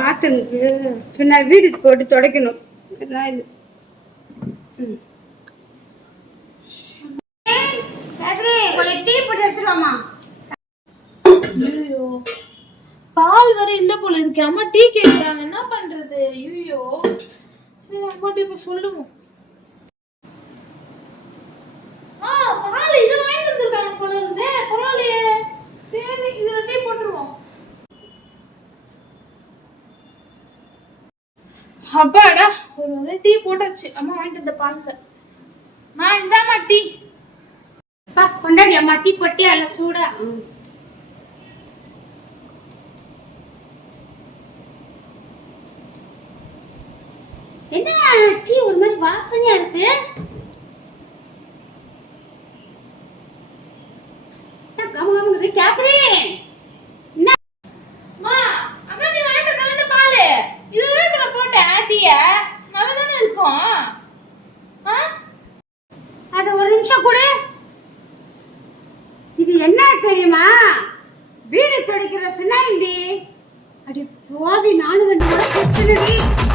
பாத்ரூமுக்கு பின்னாடி வீடு போட்டு துடைக்கணும். கொஞ்சம் டீ போட்டு எடுத்துருவாமா. பால் வர இல்ல போல இருக்கு. அம்மா டீ கேக்குறாங்க, என்ன பண்றது? ஐயோ சரி அம்மாட்ட இப்ப சொல்லுவோம். பால் இது வாங்கிட்டு வந்திருக்காங்க போல இருந்தே. பரவாயில்லையே, சரி இதுல டீ போட்டுருவோம். அப்பாடா, ஒரு டீ போட்டாச்சு. அம்மா வாங்கிட்டு வந்த பால்ல. இந்தாம்மா டீ. கொண்டாடி அம்மா டீ போட்டியா? இல்ல சூடா? என்ன டீ ஒரு மாதிரி வாசனையா இருக்கு? கமகமங்குது, கேக்குறேன். அம்மா அதான் நீ வாங்கிட்டு வந்த பால். இதுவே இப்ப நான் போட்டேன் டீய. நல்லா தானே இருக்கும். அது ஒரு நிமிஷம் கூட. இது என்ன தெரியுமா? வீடு துடைக்கிற பின்னாடி. அடி போவி, நானும் 2 நாள்